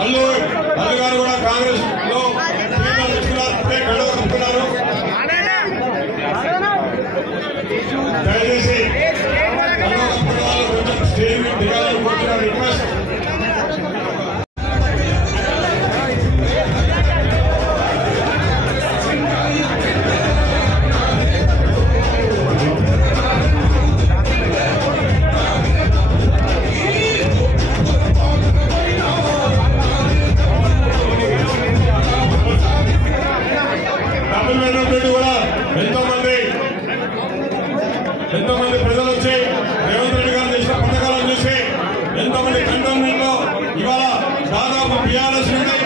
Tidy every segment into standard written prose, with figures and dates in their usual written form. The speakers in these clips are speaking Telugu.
అల్లు గారు కూడా కాంగ్రెస్ లో దయచేసి స్టేజ్ దిగాలని కోరుతున్న రిక్వెస్ట్. ఎంతో మంది ప్రజలు వచ్చి రేవంత్ రెడ్డి గారు చేసిన పథకాలను చూసి ఎంతో మంది కంటోన్మెంట్ లో ఇవాళ దాదాపు టీఆర్ఎస్ నుండి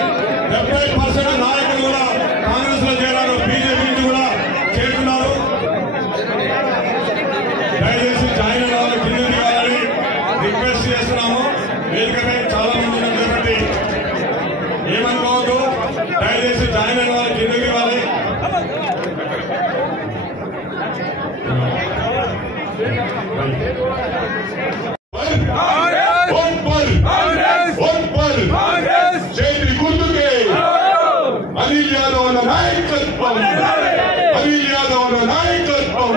70% నాయకులు కూడా కాంగ్రెస్ లో చేరారు, బీజేపీ నుంచి కూడా చేరుతున్నారు. దయచేసి జాయిన్ అయిన వాళ్ళు కింద దిగాలని రిక్వెస్ట్ చేస్తున్నాము. వేదికపై చాలా మంది ఉన్నారు కాబట్టి ఏమనుకోవద్దు. దయచేసి జాయిన్ అయిన వాళ్ళు కింద దిగాలి. అనిల్ యాదవ్ నాయకత్వం, అనిల్ యాదవ్ నాయకత్వం,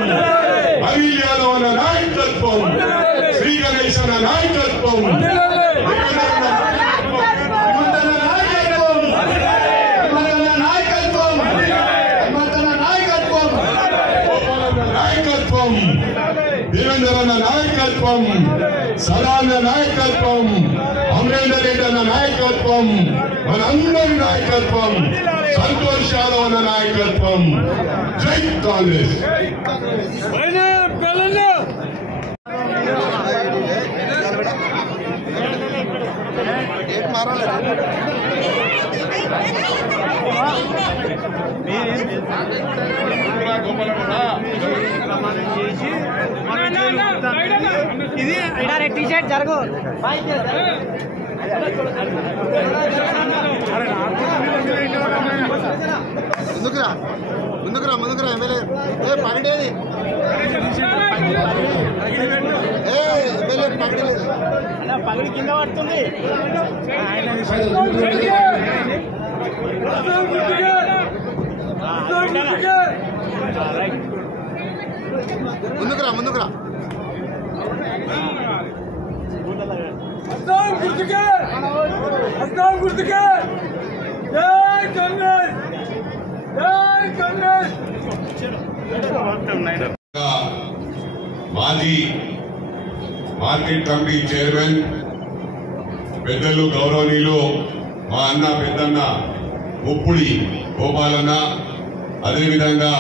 అనిల్ యాదవ్ నాయకత్వం, శ్రీ గణేశ్ నాయకత్వం, నాయకత్వం, దేవేంద్ర నాయకత్వం, సదాన నాయకత్వం, అమరేందర్ రెడ్డి అన్న నాయకత్వం, మనందరి నాయకత్వం, సంతోష్ యాదవ్ అన్న నాయకత్వం. జై కాంగ్రెస్. ఇది టీ షర్ట్ జరుగు ముందుకురా ఎమ్మెల్యే పగడేది ఎమ్మెల్యే పగడలేదు పగడి కింద పడుతుంది. ముందుకురా మాజీ మార్కెట్ కమిటీ చైర్మన్ పెద్దలు గౌరవనీయులు మా అన్న పెద్దన్న ముప్పుడి గోపాలన్న, అదేవిధంగా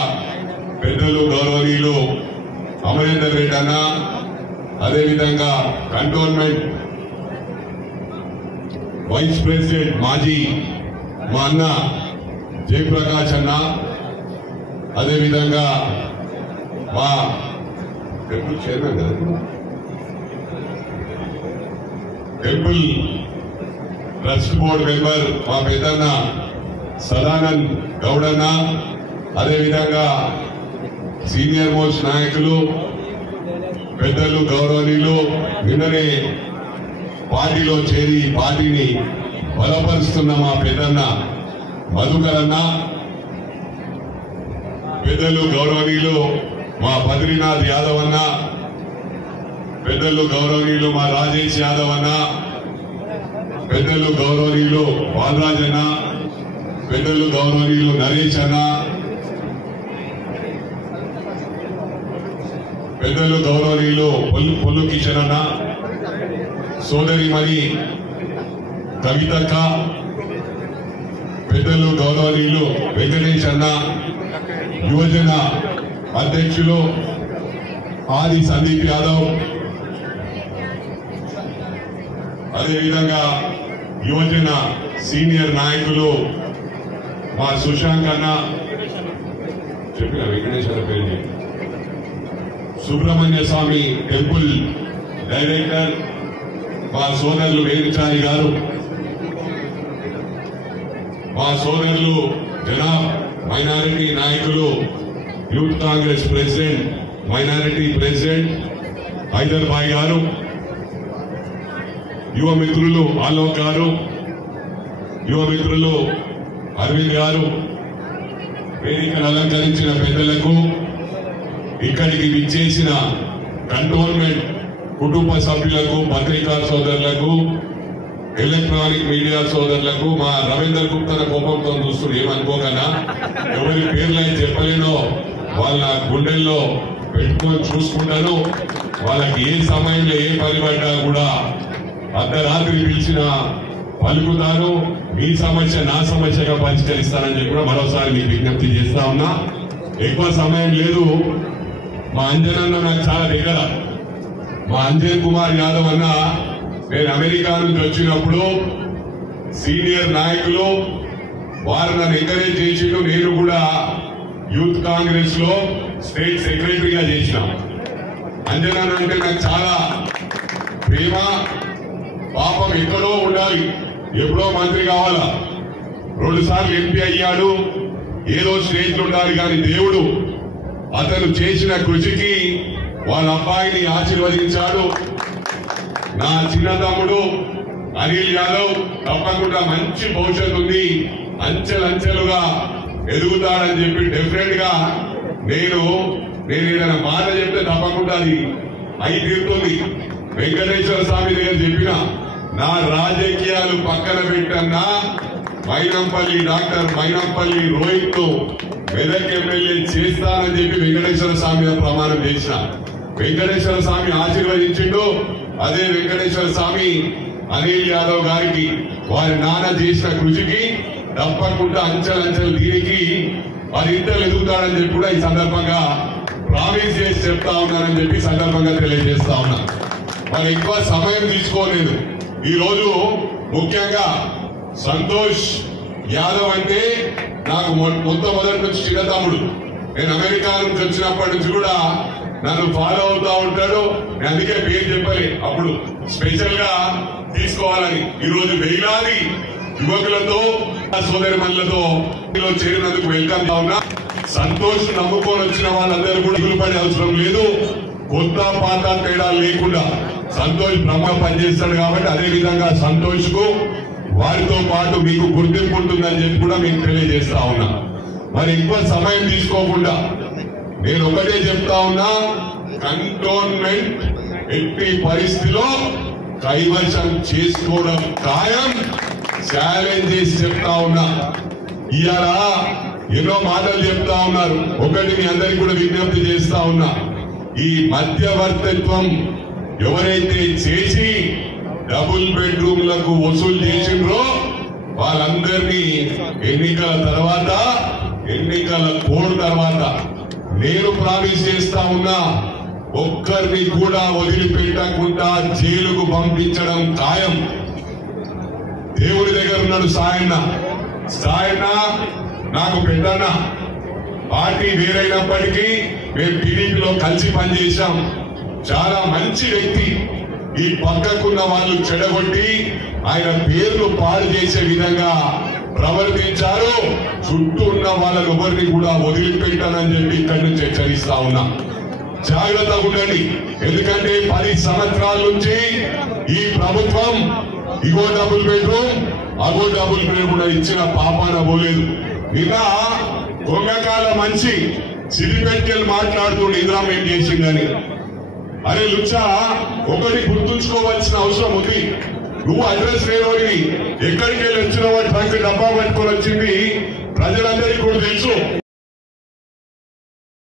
పెద్దలు గౌరవనీయులు అమరేందర్ రెడ్డి అన్న, అదేవిధంగా కంటోన్మెంట్ వైస్ ప్రెసిడెంట్ మాజీ మా అన్న జయప్రకాష్ అన్న, అదేవిధంగా మా టెంపుల్ చైర్మన్ కదా టెంపుల్ ట్రస్ట్ బోర్డు మెంబర్ మా పెద్దన్న సదానంద్ గౌడన్న, అదేవిధంగా సీనియర్ మోస్ట్ నాయకులు పెద్దలు గౌరవనీయులు నిన్ననే పార్టీలో చేరి పార్టీని బలపరుస్తున్న మా పెద్దన్న మధుకర్ అన్న, పెద్దలు గౌరవనీయులు మా బద్రీనాథ్ యాదవ్ అన్న, పెద్దలు గౌరవనీయులు మా రాజేష్ యాదవ్ అన్న, పెద్దలు గౌరవనీయులు బాలరాజ్ అన్న, పెద్దలు గౌరవనీయులు నరేష్ అన్న, పెద్దలు గౌరవనీయులు పొల్లు కిషన్ అన్న, సోదరి మరి కవితక్క, పెద్దలు గౌరవనీయులు వెంకటేష్ అన్న, యువజన అధ్యక్షులు ఆది సందీప్ యాదవ్, అదేవిధంగా యువజన సీనియర్ నాయకులు మా సుశాంత్ అన్న, చెప్పిన వెంకటేష్ అన్న పేరు, సుబ్రహ్మణ్య స్వామి టెంపుల్ డైరెక్టర్ మా సోదరులు వేణుచారి గారు, మా సోదరులు జనాబ్ మైనారిటీ నాయకులు, youth Congress president, minority president Haider భాయ్ గారు, యువ మిత్రులు ఆలోక్ గారు, యువ మిత్రులు అరవింద్ గారు, వేదికను అలంకరించిన పెద్దలకు, ఇక్కడికి విచ్చేసిన కంటోన్మెంట్ కుటుంబ సభ్యులకు, పత్రికా సోదరులకు, ఎలక్ట్రానిక్ మీడియా సోదరులకు, మా రవీందర్ గుప్తా కోపంతో చూస్తున్నారు, ఏమనుకోకనా ఎవరి పేర్లు చెప్పలేనో వాళ్ళ గుండెల్లో పెట్టుకొని చూసుకుంటాను. వాళ్ళకి ఏ సమయంలో ఏ పని పడ్డా కూడా అర్ధరాత్రి పిలిచిన పలుకుతాను. మీ సమస్య నా సమస్యగా పరిష్కరిస్తానని చెప్పి కూడా మరోసారి మీకు విజ్ఞప్తి చేస్తా ఉన్నా. ఎక్కువ సమయం లేదు. మా అంజనన్న నాకు చాలా దగ్గర. మా అంజన్ కుమార్ యాదవ్ అన్న నేను అమెరికా నుంచి వచ్చినప్పుడు సీనియర్ నాయకులు వారు నన్ను ఎంకరేజ్ చేసిండు. నేను కూడా యూత్ కాంగ్రెస్ లో స్టేట్ సెక్రటరీగా చేసిన. అంజనన్న అంటే నాకు చాలా ప్రేమ. పాపం ఎక్కడో ఉండాలి, ఎప్పుడో మంత్రి కావాలా, 2 సార్లు ఎంపీ అయ్యాడు, ఏదో స్టేజ్ ఉండాలి. కానీ దేవుడు అతను చేసిన కృషికి వాళ్ళ అబ్బాయిని ఆశీర్వదించాడు. నా చిన్న తమ్ముడు అనిల్ యాదవ్ తప్పకుండా మంచి భవిష్యత్తు ఉంది, అంచెలంచెలుగా ఎదుగుతాడని చెప్పి డెఫినెట్ గా నేను ఏదైనా మాట చెప్తే తప్పకుండా అది అయి తీరుతుంది. వెంకటేశ్వర స్వామి దగ్గర చెప్పిన నా రాజకీయాలు పక్కన పెట్టన్నా మైనంపల్లి డాక్టర్ మైనంపల్లి రోహిత్ ను మెదక్ ఎమ్మెల్యే చేస్తానని చెప్పి వెంకటేశ్వర స్వామి ప్రమాణం చేసిన. వెంకటేశ్వర స్వామి ఆశీర్వదించిండు. అదే వెంకటేశ్వర స్వామి అనిల్ యాదవ్ గారికి వారి నాన్న చేసిన కృషికి తప్పకుండా అంచెలంచెలు దీనికి వారింతలు ఎదుగుతాడని చెప్పి కూడా ఈ సందర్భంగా ప్రామిస్ చేసి చెప్తా ఉన్నానని చెప్పి సందర్భంగా తెలియజేస్తా ఉన్నా. మరి ఎక్కువ సమయం తీసుకోలేదు. ఈ రోజు ముఖ్యంగా సంతోష్ యాదవ్ అంటే నాకు మొట్టమొదటి నుంచి చిన్న తమ్ముడు. నేను అమెరికా నుంచి వచ్చినప్పటి నుంచి కూడా నన్ను ఫాలో అవుతా ఉంటాడు. నేను అందుకే పేరు చెప్పలే అప్పుడు స్పెషల్ గా తీసుకోవాలని. ఈ రోజు వేలాది యువకులతో సోదరి మనులతో చేరినందుకు వెల్కమ్ ఉన్నా. సంతోష్ నమ్ముకొని వచ్చిన వాళ్ళందరూ కూడా దిగులుపడే అవసరం లేదు. కొత్త పాత తేడా లేకుండా సంతోష్ బ్రహ్మ పనిచేస్తాడు కాబట్టి అదే విధంగా సంతోష్ కు వారితో పాటు మీకు గుర్తింపు ఉంటుందని చెప్పి కూడా మీకు తెలియజేస్తా ఉన్నా. మరి ఎక్కువ సమయం తీసుకోకుండా నేను ఒకటే చెప్తా ఉన్నా, కంటోన్మెంట్ ఎట్టి పరిస్థితిలో కైవశం చేసుకోవడం ఖాయం. ఛాలెంజ్ చేసి చెప్తా ఉన్నా. ఇవాళ ఎన్నో మాటలు చెప్తా ఉన్నారు. ఒకటి మీ అందరికి కూడా విజ్ఞప్తి చేస్తా ఉన్నా, ఈ మధ్యవర్తిత్వం ఎవరైతే చేసి డబుల్ బెడ్రూమ్లకు వసూలు చేసిండ్రో వాళ్ళందరినీ ఎన్నికల తర్వాత, ఎన్నికల కోడ్ తర్వాత నేను ప్రామిస్ చేస్తా ఉన్నా, ఒక్కరిని కూడా వదిలిపెట్టకుండా జైలుకు పంపించడం ఖాయం. దేవుడి దగ్గర ఉన్నాడు సాయన్న. సాయన్న నాకు పెద్దన్న. పార్టీ వేరైనప్పటికీ మేము టీడీపీలో కలిసి పనిచేశాం. చాలా మంచి వ్యక్తి. ఈ పక్కకున్న వాళ్ళు చెడగొట్టి ఆయన పేర్లు పాడు చేసే విధంగా ప్రవర్తించారు. చుట్టూ ఉన్న వాళ్ళని ఎవరిని కూడా వదిలిపెట్టానని చెప్పి ఇక్కడి నుంచి హెచ్చరిస్తా ఉన్నా. జాగ్రత్తగా ఉండండి. ఎందుకంటే 10 సంవత్సరాల నుంచి ఈ ప్రభుత్వం ఇగో డబుల్ బెడ్రూమ్, అగో డబుల్ బెడ్రూమ్ ఇచ్చిన పాపాన పోలేదు. నిన్న దొంగకాల మంచి సిద్దిపేటకెళ్ళి మాట్లాడుతుండే ఇందిరామ్మ ఏం చేసిందని. అరే లుచ్చా, ఒకటి గుర్తుంచుకోవాల్సిన అవసరం ఉంది. నువ్వు అడ్రస్ లేవని ఎక్కడికి వెళ్ళి వచ్చిన వాటి ట్రంక్ డబ్బా పట్టుకొని వచ్చింది ప్రజలందరికీ కూడా తెలుసు.